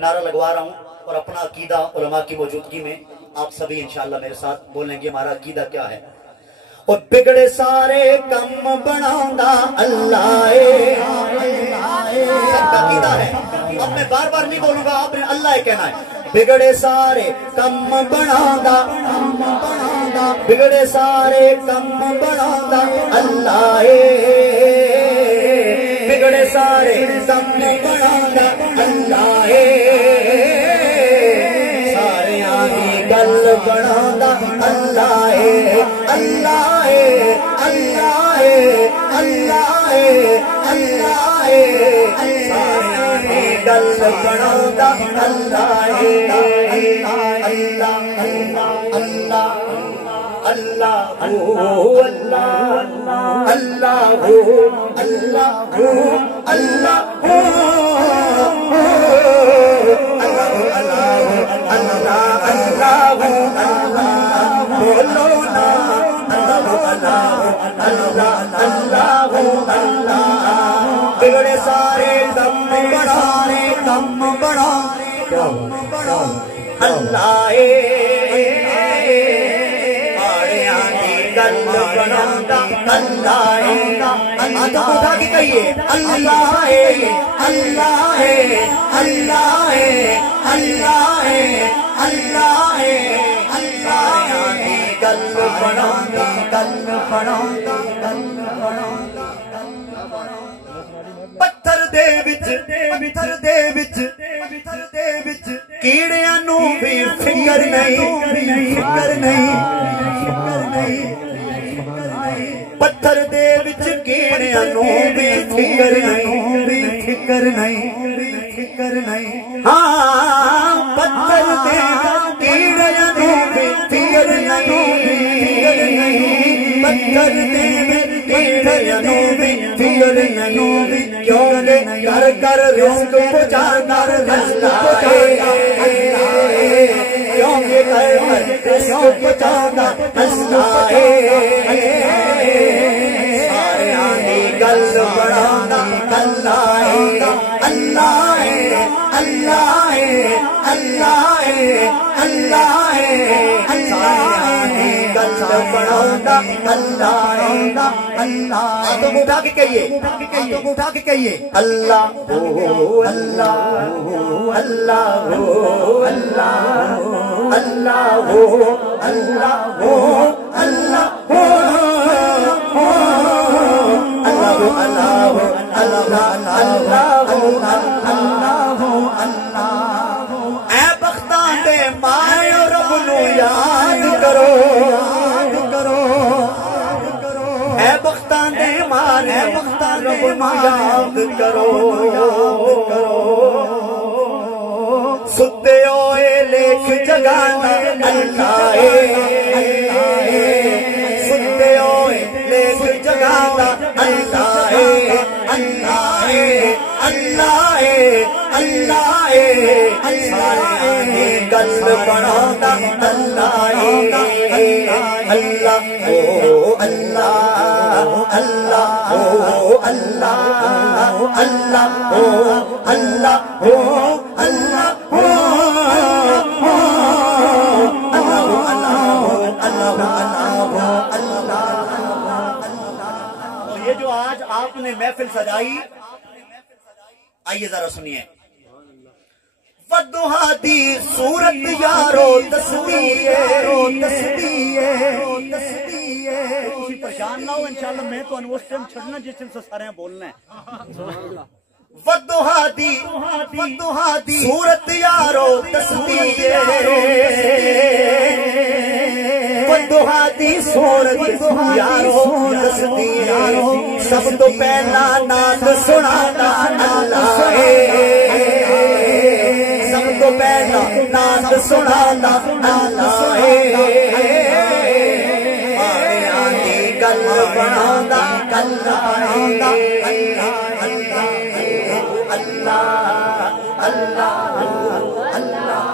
नारा लगवा रहा हूँ और अपना अकीदा उलमा की मौजूदगी में आप सभी इंशाअल्लाह मेरे साथ बोलेंगे हमारा अकीदा क्या है। और बिगड़े सारे कम बनांदा अल्लाह सबका अकीदा है। अब मैं बार बार नहीं बोलूंगा, आपने अल्लाह कहना है। बिगड़े सारे कम बनांदा, बिगड़े सारे कम बनांदा अल्लाह, बिगड़े सारे कम बनांदा अल्लाह, सारे आदि गल बनांदा अल्लाह, अल्लाह अल्लाह अल्लाह अल्लाह, सारे आदि गल बनांदा अल्लाह, अल्लाह अल्लाह अल्लाह अल्लाह अल्लाह अल्लाह बोलो ना बिगड़े सारे कम बढ़ाने कम बढ़ा अल्लाह, गल बनांदा अल्लाह, हाथों उठा के कहिए अल्लाह अल्लाह अल्लाह अल्लाह अल्लाह, गल बनांदा पत्थर दे विच कीड़ियां नू भी फिकर नहीं, फिकर नहीं, पत्थर दे विच कीड़ियां नू भी फिकर नहीं, फिकर नहीं, फिकर नहीं। हाँ पत्थर दे कीड़ियां नू भी फिकर नहीं, फिकर नहीं, पत्थर दे कीड़ियां नू भी फिकर नहीं, क्योंकि कर कर रिस्क पहुंचाना अल्लाह, क्योंकि कर कर रिस्क पहुंचाना अल्लाह, सारे आदि गल बढ़ाना अल्लाह, अल्लाह अल्लाह अल्लाह अल्लाह, गल बढ़ाना अल्लाह अल्लाह। तुम उठा के कहिए, तुम उठा के कहिए अल्लाह अल्लाह अल्लाह अल्लाह अल्लाह अल्लाह अल्लाह ऐ बख्तां दे माए रब नू याद करो, ऐ बख्तां दे मारे रब नू याद करो, सुते होए लेख जगाना अल्लाह, सुते होए लेख जगाना अल्लाह, अल्लाह अल्लाह अल्लाह, गल बनांदा अल्लाह, अल्लाह ओ अल्लाह अल्लाह ओ अल्लाह अल्लाह ओ अल्लाह ओ अल्लाह ओ ये जो आज आपने महफिल सजाई, आइए जरा सुनिए। वदुहा दी सूरत यारो दसदी है, तुसी परेशान ना हो, इंशाअल्लाह मैं तुहानू उस टाइम छड़ना जिस टाइम सारे बोलना है। वदुहा दी सूरत यारो दसदी है, वदुहा दी सूरत यारो दसदी है, सब तो पहला नाद सुनाना अल्लाह, सब तो पहला नाद सुनाना अल्लाह, आदि गल बनांदा अल्लाह, अल्लाह अल्लाह अल्लाह अल्लाह